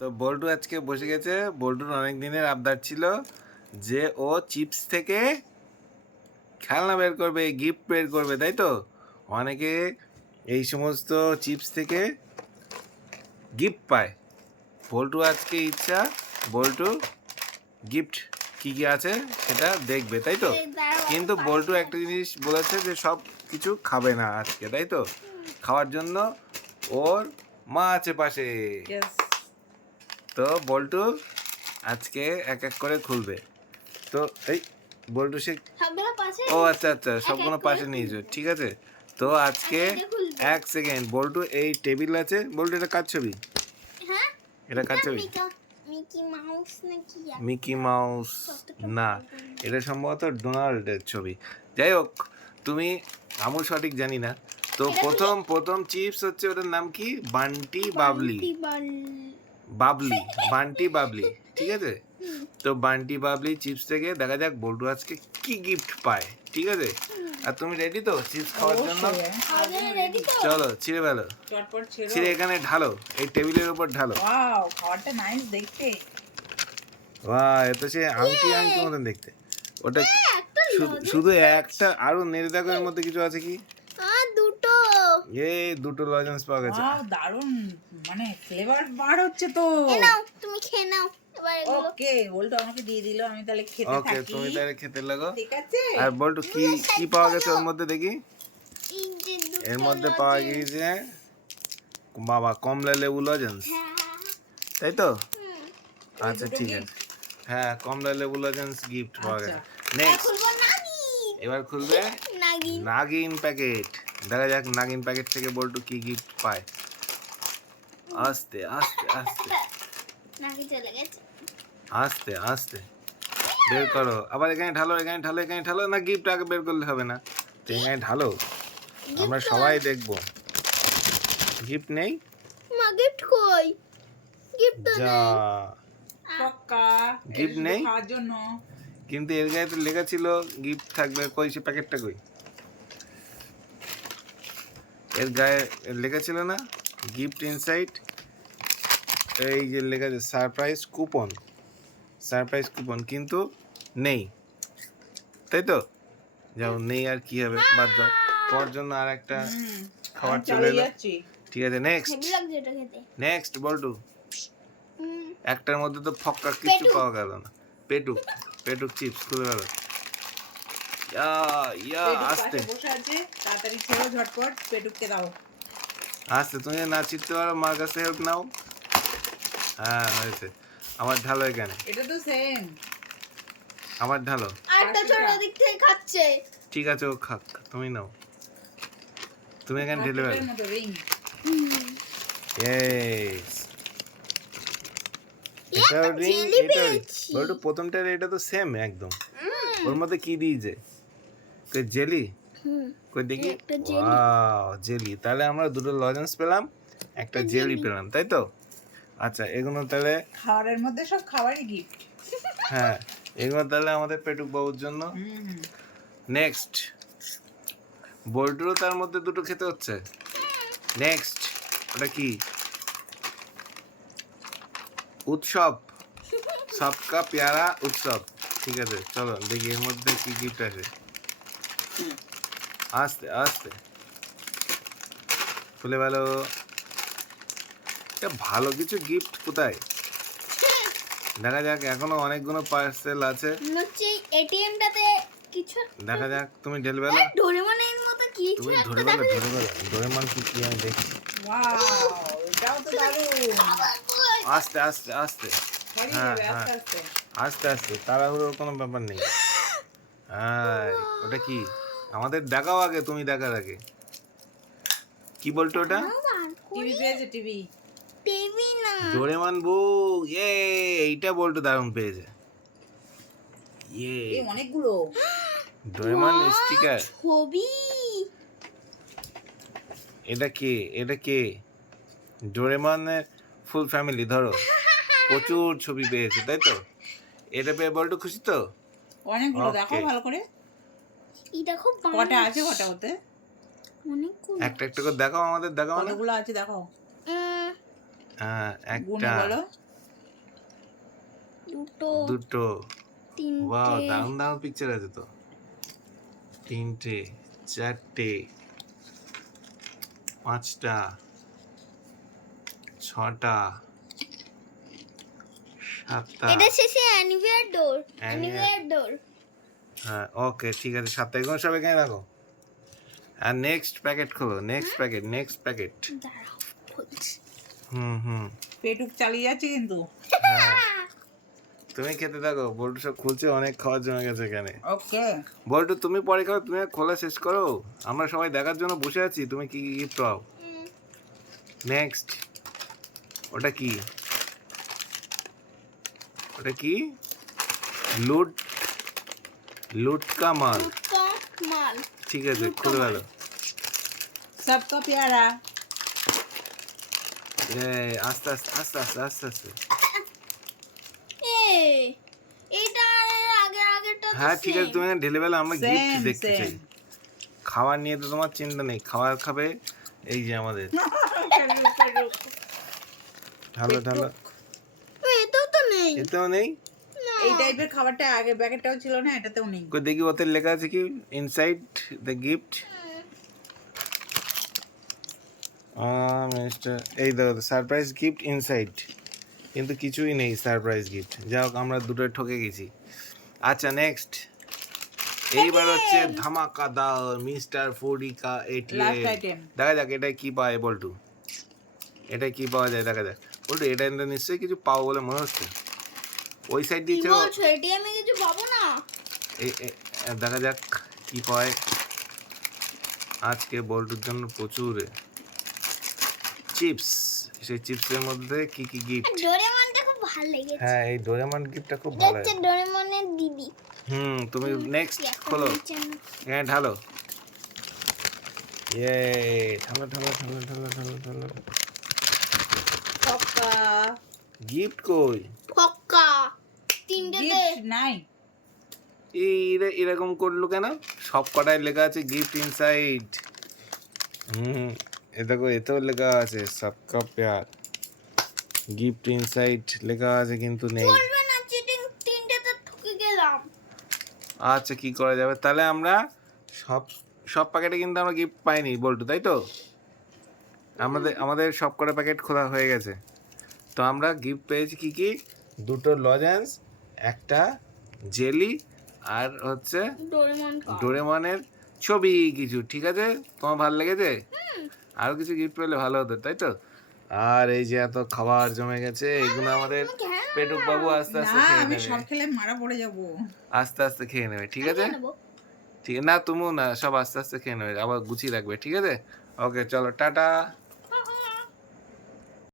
তো বল্টু আজকে বসে গেছে। বল্টুর অনেক দিনের আবদার ছিল যে ও চিপস থেকে খেলনা বের করবে, গিফট বের করবে, তাই তো? অনেকে এই সমস্ত চিপস থেকে গিফট পায়। বল্টু আজকে ইচ্ছা বল্টু গিফট কী কী আছে সেটা দেখবে, তাই তো? কিন্তু বল্টু একটা জিনিস বলেছে যে সব কিছু খাবে না আজকে, তাই তো? খাওয়ার জন্য ওর মা আছে পাশে। তো বল্টু আজকে এক এক করে খুলবে। তো এই বল্টু সে ও আচ্ছা আচ্ছা সবগুলো পাশে নিয়েছো, ঠিক আছে। তো আজকে এক সেকেন্ড, বল্টু এই টেবিল আছে। বল্টু এটা কার ছবি? এটা কার ছবি? মিকি মাউস না, এটা সম্ভবত ডোনাল্ডের ছবি। যাই হোক, তুমি আমুল সঠিক জানি না। তো প্রথম প্রথম চিপস হচ্ছে, ওটার নাম কি? বান্টি বাবলি। বাবলি, বান্টি বাবলি, ঠিক আছে। তো বান্টি বাবলি চিপস থেকে দেখা যাক বল্টু আজকে কি গিফট পায়, ঠিক আছে। আর তুমি রেডি তো চিপস খাওয়ার জন্য? চলো ছিঁড়ে ফেলো, ছিঁড়ে এখানে ঢালো, এই টেবিলের উপর ঢালো। ওয়াও, খাবারটা নাইস দেখতে। বাহ, এত সে আংটি আংটি মতন দেখতে। ওটা শুধু একটা, আরো নেড়ে দেখো এর মধ্যে কিছু আছে কি। দুটো এই দুটো লজেন্স পাওয়া গেছে। ওয়াও, দারুন, মানে ফ্লেভার বার হচ্ছে তো। নাও, তুমি খেয়ে নাও এবার এগুলো। ওকে, বলতো আমাকে দিয়ে দিল, আমি তাহলে খেতে ওকে, থাকি। তুমি তাহলে খেতে লাগো। ঠিক আছে। আর বল্টু কি কি পাওয়া গেছে ওর মধ্যে দেখি? এই যে দুটো এর মধ্যে পাওয়া গিয়েছে বাবা কমলা লেবু লজেন্স, তাই তো? আচ্ছা দুটো ঠিক gift? আছে, হ্যাঁ কমলা লেবু লজেন্স গিফট পাওয়া আচ্ছা। গেছে। নেক্সট খুলবো নাগিন। এবার খুলবে নাগিন নাগিন প্যাকেট। দেখা যাক নাগিন প্যাকেট থেকে বল্টু কি গিফট পায়। আস্তে আস্তে আস্তে নাগিন চলে গেছে। আস্তে আস্তে বের করো, আবার এখানে ঢালো, এখানে ঢালো, এখানে ঢালো। না, গিফট আগে বের করলে হবে না, তো এখানে ঢালো, আমরা সবাই দেখবো। গিফট নেই? মা গিফট কই? গিফট তো যা, নেই। পক্কা Gift এটা শুধু নেই? খাওয়ার জন্য। কিন্তু এর গায়ে তো লেখা ছিল গিফট থাকবে। কই সে প্যাকেটটা কই? এর গায়ে লেখা ছিল না গিফট ইনসাইড? এই যে লেখা আছে সারপ্রাইজ কুপন, সারপ্রাইজ কুপন, কিন্তু নেই, তাই তো? যাও, নেই আর কি হবে, বাদ দাও। তোমার জন্য আর একটা খাবার আমি চলে চালিয়ে এলো, যাচ্ছি। ঠিক আছে। নেক্সট হেভি লাগছে এটা খেতে। নেক্সট বল্টু, হুম, একটার মধ্যে তো ফক্কা কিছু পেটুক। পাওয়া গেল না। পেটুক, পেটুক চিপস খুলে গেল। ইয়া ইয়া, পেটুক আস্তে পাশে বসে আছে, তাড়াতাড়ি ছেড়ো ঝটপট, পেটুককে দাও। আস্তে, তুমি না চিনতে পারো মার কাছে হেল্প নাও। হ্যাঁ হয়েছে। আমার ঢালো এখানে, এটা তো সেম। আমার ঢালো। আরেকটা ছোট দিক থেকে খাচ্ছে। ঠিক আছে, ও খাক, তুমি নাও, তুমি এখানে ঢেলে ফেলো। মতো রিং। ইয়েস, একটা এটাও রিং, জেলি এটাও রিং। পেয়েছি। বল্টু প্রথমটার এটা তো সেম একদম। ওর মধ্যে কি দিয়েছে? কই জেলি? হুম, কই দেখি। একটা জেলি। Wow, jelly. তাহলে আমরা দুটো লজেন্স পেলাম, একটা জেলি পেলাম, তাই তো? আচ্ছা, এগুলো তাহলে, খাবারের মধ্যে সব খাবারই গিফট। হ্যাঁ এগুলো তাহলে আমাদের পেটুক বাবুর জন্য। নেক্সট বল্টুরও তার মধ্যে দুটো খেতে হচ্ছে। নেক্সট ওটা কি? উৎসব, সবকা প্যারা উৎসব। ঠিক আছে, চলো দেখি এর মধ্যে কি গিফট আছে। আস্তে আস্তে খুলে ভালো, এটা ভালো কিছু গিফট কোথায় দেখা যাক। এখনো অনেকগুলো পার্সেল আছে, হচ্ছে এটিএমটাতে কিছু দেখা যাক। তুমি ঢেলে বেলো, ডোরেমনের মতো কিছু তুমি একটা ধরে বেলো, ধরে বেলো। ডোরেমন কি কি আমি দেখছি। ওয়াও, এটাও তো দারুণ। আস্তে আস্তে আস্তে, সরি হ্যাঁ যাবে হ্যাঁ, আস্তে আস্তে। আস্তে আস্তে, তাড়াহুড়োর কোনো ব্যাপার নেই। হ্যাঁ, ওটা কি আমাদের দেখাও আগে, তুমি দেখার আগে। কি বলতো ওটা? টিভি পেয়েছে, টিভি। টিভি না, ডোরেমন বুক। এইটা বলতো দারুণ পেয়েছে। এই অনেকগুলো। Doraemon sticker. ছবি। এটা কে? এটা কে? ডোরেমনের ফুল ফ্যামিলি ধরো, প্রচুর ছবি পেয়েছে, তাই তো? এটা পেয়ে বলতো খুশি তো? অনেকগুলো, দেখো Okay. ভালো করে। এটা খুব কটা আছে, কটা ওতে? অনেকগুলো। একটা একটা করে দেখাও, আমাদের দেখাও না। কতগুলো আছে দেখো, হ্যাঁ, গুনে একটা, বলো। দুটো দুটো ওয়াও তিনটে দারুণ দারুণ পিকচার আছে তো। তিনটে, চারটে, পাঁচটা, ছটা, সাতটা। এটা শেষে অ্যানিভিয়ার ডোর Anywhere- অ্যানিভিয়ার ডোর হ্যাঁ ওকে ঠিক আছে, সাতটা এগুলো সব এখানে রাখো। আর নেক্সট প্যাকেট খোলো, নেক্সট প্যাকেট। দাঁড়াও খুলছি। হুম পেটুক চালিয়ে যাচ্ছে কিন্তু। হ্যাঁ। তুমি খেতে থাকো, বল্টু সব খুলছে, অনেক খাওয়ার জমে গেছে এখানে। ওকে। বল্টু তুমি পরে খাও, তুমি খোলা শেষ করো, আমরা সবাই দেখার জন্য বসে আছি তুমি কি কি গিফট পাও। নেক্সট ওটা কি, লুটকা মাল। মাল ঠিক আছে খুলে গেল। সবকা প্যারা। আস্তে আস্তে। এ এটা আগে আগেরটা তো হ্যাঁ ঠিক আছে, same। তুমি ঢেলে বেলা, আমরা গিফট সেম দেখতে চাই। সেম। খাবার নিয়ে তো তোমার চিন্তা নেই, খাবার খাবে এই যে আমাদের। ঢালো এটাও তো নেই এতেও নেই। এই টাইপের খাবারটা আগে প্যাকেটটাও ছিল না, এটাতেও নেই। কই দেখি ওতে লেখা আছে কি ইনসাইড দ্য গিফট। এই দেখো সারপ্রাইজ গিফট ইনসাইড, কিন্তু কিছুই নেই সারপ্রাইজ গিফট। যাই হোক আমরা দুটো ঠকে গেছি। আচ্ছা নেক্সট, এইবার হচ্ছে ধামাকাদার মিস্টার ফুডিকা লাস্ট এটিএম। আইটেম। দেখা যাক এটা কি পায় বল্টু, এটা কি পাওয়া যায় দেখা যাক। বল্টু এটা নিশ্চয়ই কিছু পাবো বলে মনে হচ্ছে। ওই সাইড কি দিয়েছে বলছো এটিএম এ কিছু পাবো না দেখা যাক কি পায়। আজকে বল্টুর জন্য প্রচুর চিপস, সেই চিপসের মধ্যে কি কি গিফট। ডোরেমনটা খুব ভালো লেগেছে হ্যাঁ এই ডোরেমন গিফটটা খুব এটা ভালো হচ্ছে লাগে। ডোরেমনের দিদি তুমি নেক্সট এখন খোলো, নিচে না। হ্যাঁ ঢালো। ঢালো সবকা গিফট কই, ফক্কা তিনটেতে গিফট নাই। এরকম করলো কেন, সব কটায় লেখা আছে গিফট ইনসাইড। এ দেখো এতেও লেখা আছে সবকা প্যার, গিফট ইনসাইড লেখা আছে কিন্তু নেই। বলবে না চিটিং তিনটেতে ঠকে গেলাম আচ্ছা কি করা যাবে তাহলে, আমরা সব প্যাকেটে কিন্তু আমরা গিফট পাইনি বল্টু, তাই তো? আমাদের সব কটা প্যাকেট খোলা হয়ে গেছে। তো আমরা গিফট পেয়েছি কি কি, দুটো লজেন্স, একটা জেলি, আর হচ্ছে ডোরেমন ডোরেমনের ছবি কিছু। ঠিক আছে, তোমার ভালো লেগেছে? আরো কিছু গিফট পেলে ভালো হতো, তাই তো? আর এই যে এত খাবার জমে গেছে, এগুলো আমাদের পেটুক বাবু আস্তে আস্তে না খেয়ে আমি নেবে, সব খেলে মারা পড়ে যাবো। আস্তে আস্তে খেয়ে নেবে। ঠিক আছে ঠিক না, তুমিও না, সব আস্তে আস্তে খেয়ে নেবে, আবার গুছিয়ে রাখবে। ঠিক আছে ওকে চলো টাটা।